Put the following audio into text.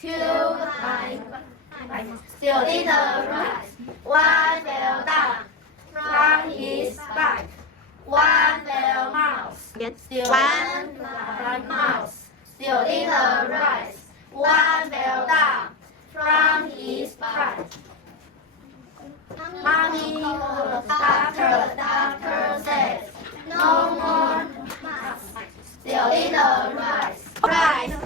two still in the rice. One fell down from his back. One fell mouse. Still one mouse. Still in the rice. One fell down from his back. Mommy called the doctor. The doctor said, no more mice. Still in the rice. Rice.